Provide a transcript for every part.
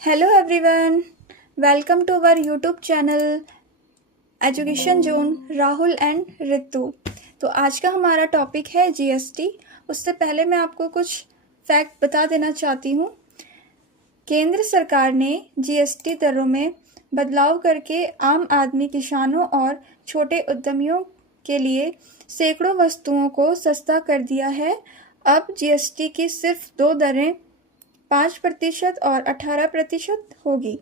Hello everyone, welcome to our YouTube channel education zone Rahul and Ritu. तो आज का हमारा टॉपिक है जीएसटी। उससे पहले मैं आपको कुछ फैक्ट बता देना चाहती हूँ। केंद्र सरकार ने जीएसटी दरों में बदलाव करके आम आदमी, किसानों और छोटे उद्यमियों के लिए सैकड़ों वस्तुओं को सस्ता कर दिया है। अब जीएसटी की सिर्फ दो दरें 5% और 18% होगी।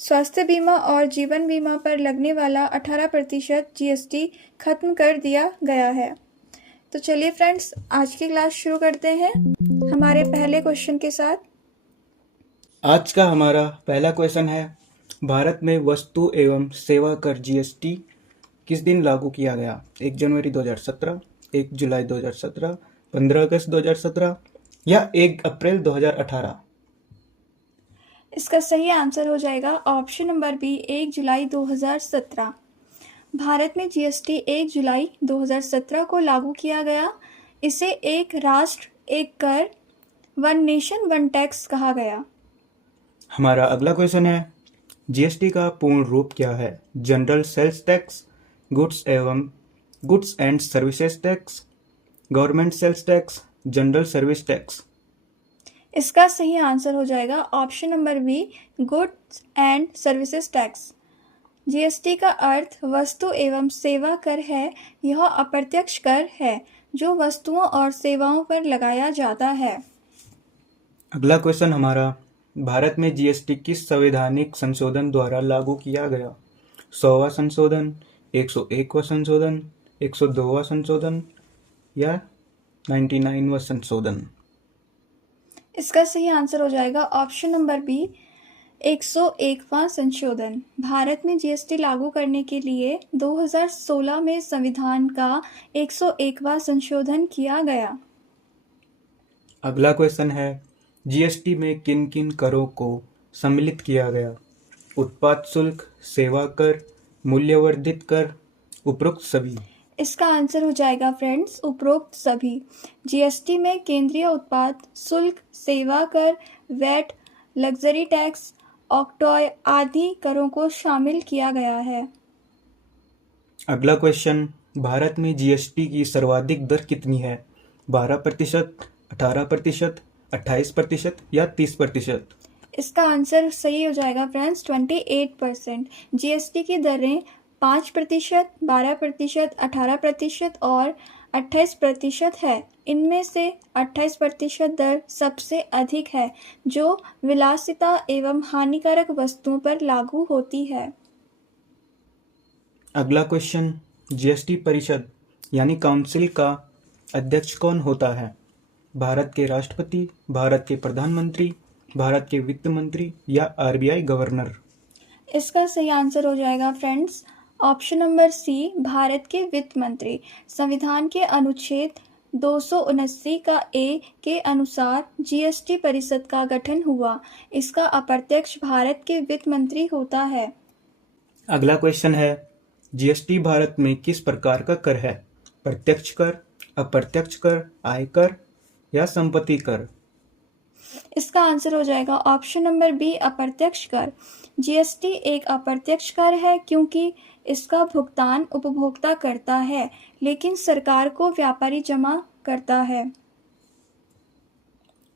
स्वास्थ्य बीमा और जीवन बीमा पर लगने वाला 18% जीएसटी खत्म कर दिया गया है। तो चलिए फ्रेंड्स, आज की क्लास शुरू करते हैं हमारे पहले क्वेश्चन के साथ। आज का हमारा पहला क्वेश्चन है, भारत में वस्तु एवं सेवा कर जीएसटी किस दिन लागू किया गया? 1 जनवरी 2017, 1 जुलाई 2017, 15 अगस्त 2017 या 1 अप्रैल 2018? इसका सही आंसर हो जाएगा ऑप्शन नंबर बी, 1 जुलाई 2017। भारत में जीएसटी 1 जुलाई 2017 को लागू किया गया। इसे एक राष्ट्र एक कर, वन नेशन वन टैक्स कहा गया। हमारा अगला क्वेश्चन है, जीएसटी का पूर्ण रूप क्या है? General sales tax, goods and services tax, government sales tax, general service tax? इसका सही आंसर हो जाएगा option number B, goods and services tax. GST का अर्थ वस्तु एवं सेवा कर है। यह अप्रत्यक्ष कर है जो वस्तुओं और सेवाओं पर लगाया जाता है। अगला क्वेश्चन हमारा, भारत में जीएसटी किस संवैधानिक संशोधन द्वारा लागू किया गया? 100वां संशोधन, 101वां संशोधन, 102वां संशोधन या 99वां संशोधन? इसका सही आंसर हो जाएगा ऑप्शन नंबर बी, 101वां संशोधन। भारत में जीएसटी लागू करने के लिए 2016 में संविधान का 101वां संशोधन किया गया। अगला क्वेश्चन है, जीएसटी में किन किन करों को सम्मिलित किया गया? उत्पाद शुल्क, सेवा कर, मूल्यवर्धित कर, उपरोक्त सभी? इसका आंसर हो जाएगा फ्रेंड्स उपरोक्त सभी। जीएसटी में केंद्रीय उत्पाद शुल्क, सेवा कर, वैट, लग्जरी टैक्स, ऑक्ट्रॉय आदि करों को शामिल किया गया है। अगला क्वेश्चन, भारत में जीएसटी की सर्वाधिक दर कितनी है? 12%, 18%, 28% या 30%? इसका आंसर सही हो जाएगा फ्रेंड्स 28%। जीएसटी की दरें 5%, 12%, 18% और 28% है। इनमें से 28% दर सबसे अधिक है, जो विलासिता एवं हानिकारक वस्तुओं पर लागू होती है। अगला क्वेश्चन, जीएसटी परिषद यानी काउंसिल का अध्यक्ष कौन होता है? भारत के राष्ट्रपति, भारत के प्रधानमंत्री, भारत के वित्त मंत्री या आरबीआई गवर्नर? इसका सही आंसर हो जाएगा friends option number C, Bharat के वित्त मंत्री। संविधान के अनुच्छेद 279 का ए के अनुसार जीएसटी परिषद का गठन हुआ। इसका अप्रत्यक्ष भारत के वित्त मंत्री होता है। अगला क्वेश्चन है, जीएसटी भारत में किस प्रकार का कर है? प्रत्यक्ष कर, अप्रत्यक्ष कर, आयकर या संपत्ति कर? इसका आंसर हो जाएगा ऑप्शन नंबर बी, अप्रत्यक्ष कर। जीएसटी एक अप्रत्यक्ष कर है क्योंकि इसका भुगतान उपभोक्ता करता है, लेकिन सरकार को व्यापारी जमा करता है।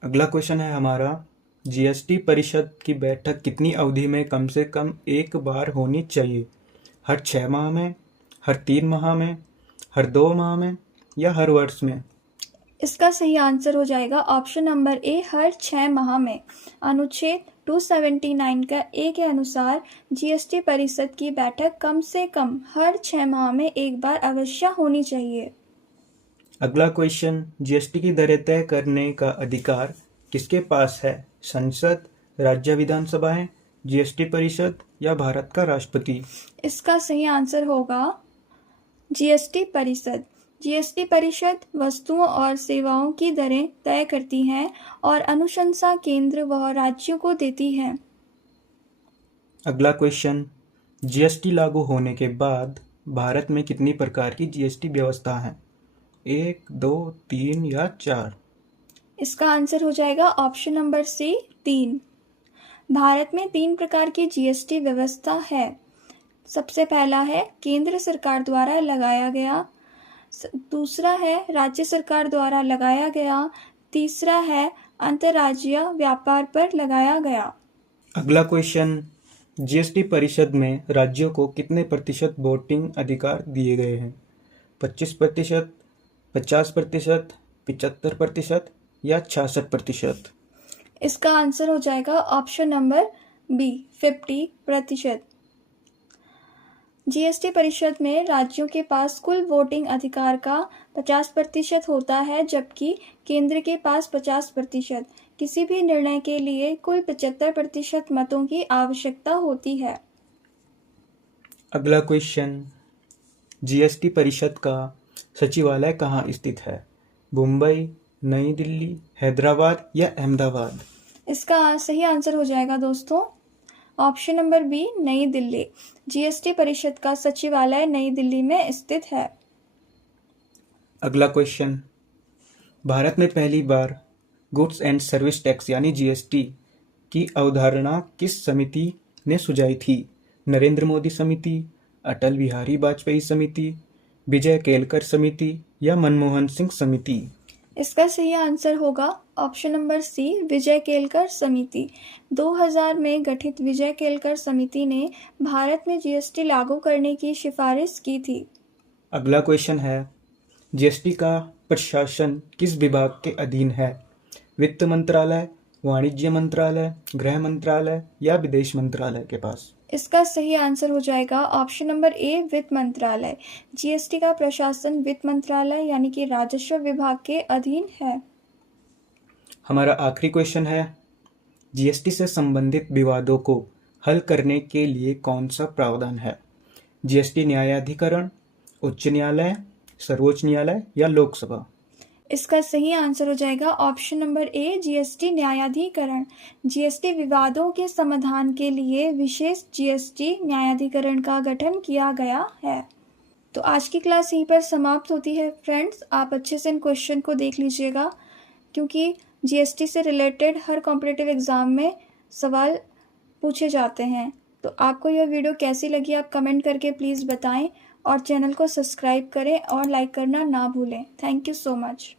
अगला क्वेश्चन है हमारा, जीएसटी परिषद की बैठक कितनी अवधि में कम से कम एक बार होनी चाहिए? हर 6 माह में, हर 3 माह में, हर 2 माह में या हर वर्ष में? इसका सही आंसर हो जाएगा ऑप्शन नंबर ए, हर 6 माह में। अनुच्छेद 279 का ए के अनुसार जीएसटी परिषद की बैठक कम से कम हर 6 माह में एक बार अवश्य होनी चाहिए। अगला क्वेश्चन, जीएसटी की दरें तय करने का अधिकार किसके पास है? संसद, राज्य विधानसभाएं, जीएसटी परिषद या भारत का राष्ट्रपति? इसका सही आंसर होगा जीएसटी परिषद। जीएसटी परिषद वस्तुओं और सेवाओं की दरें तय करती है और अनुशंसा केंद्र व राज्यों को देती है। अगला क्वेश्चन, जीएसटी लागू होने के बाद भारत में कितनी प्रकार की जीएसटी व्यवस्था है? 1, 2, 3 या 4? इसका आंसर हो जाएगा ऑप्शन नंबर सी, 3। भारत में 3 प्रकार की जीएसटी व्यवस्था है। सबसे पहला है केंद्र सरकार द्वारा लगाया गया, दूसरा है राज्य सरकार द्वारा लगाया गया, तीसरा है अंतर्राज्यीय व्यापार पर लगाया गया। अगला क्वेश्चन, जीएसटी परिषद में राज्यों को कितने प्रतिशत वोटिंग अधिकार दिए गए हैं? 25%, 50%, 75% या 66%? इसका आंसर हो जाएगा ऑप्शन नंबर बी, 50%। जीएसटी परिषद में राज्यों के पास कुल वोटिंग अधिकार का 50% होता है, जबकि केंद्र के पास 50%। किसी भी निर्णय के लिए कुल 75% मतों की आवश्यकता होती है। अगला क्वेश्चन, जीएसटी परिषद का सचिवालय कहाँ स्थित है? मुंबई, नई दिल्ली, हैदराबाद या अहमदाबाद? इसका सही आंसर हो जाएगा दोस्तों ऑप्शन नंबर बी, नई दिल्ली। जीएसटी परिषद का सचिवालय नई दिल्ली में स्थित है। अगला क्वेश्चन, भारत में पहली बार गुड्स एंड सर्विस टैक्स यानी जीएसटी की अवधारणा किस समिति ने सुझाई थी? नरेंद्र मोदी समिति, अटल बिहारी वाजपेयी समिति, विजय केलकर समिति या मनमोहन सिंह समिति? इसका सही आंसर होगा ऑप्शन नंबर सी, विजय केलकर समिति। 2000 में गठित विजय केलकर समिति ने भारत में जीएसटी लागू करने की सिफारिश की थी। अगला क्वेश्चन है, जीएसटी का प्रशासन किस विभाग के अधीन है? वित्त मंत्रालय, वाणिज्य मंत्रालय, गृह मंत्रालय या विदेश मंत्रालय के पास? इसका सही आंसर हो जाएगा ऑप्शन नंबर ए, वित्त मंत्रालय। जीएसटी का प्रशासन वित्त मंत्रालय यानी कि राजस्व विभाग के अधीन है। हमारा आखिरी क्वेश्चन है, जीएसटी से संबंधित विवादों को हल करने के लिए कौन सा प्रावधान है? जीएसटी न्यायाधिकरण, उच्च न्यायालय, सर्वोच्च न्यायालय या लोकसभा? इसका सही आंसर हो जाएगा ऑप्शन नंबर ए, जीएसटी न्यायाधिकरण। जीएसटी विवादों के समाधान के लिए विशेष जीएसटी न्यायाधिकरण का गठन किया गया है। तो आज की क्लास यहीं पर समाप्त होती है फ्रेंड्स। आप अच्छे से इन क्वेश्चन को देख लीजिएगा, क्योंकि जीएसटी से रिलेटेड हर कॉम्पिटिटिव एग्जाम में सवाल पूछे जाते हैं। तो आपको यह वीडियो कैसी लगी आप कमेंट करके प्लीज़ बताएं, और चैनल को सब्सक्राइब करें और लाइक करना ना भूलें। Thank you so much.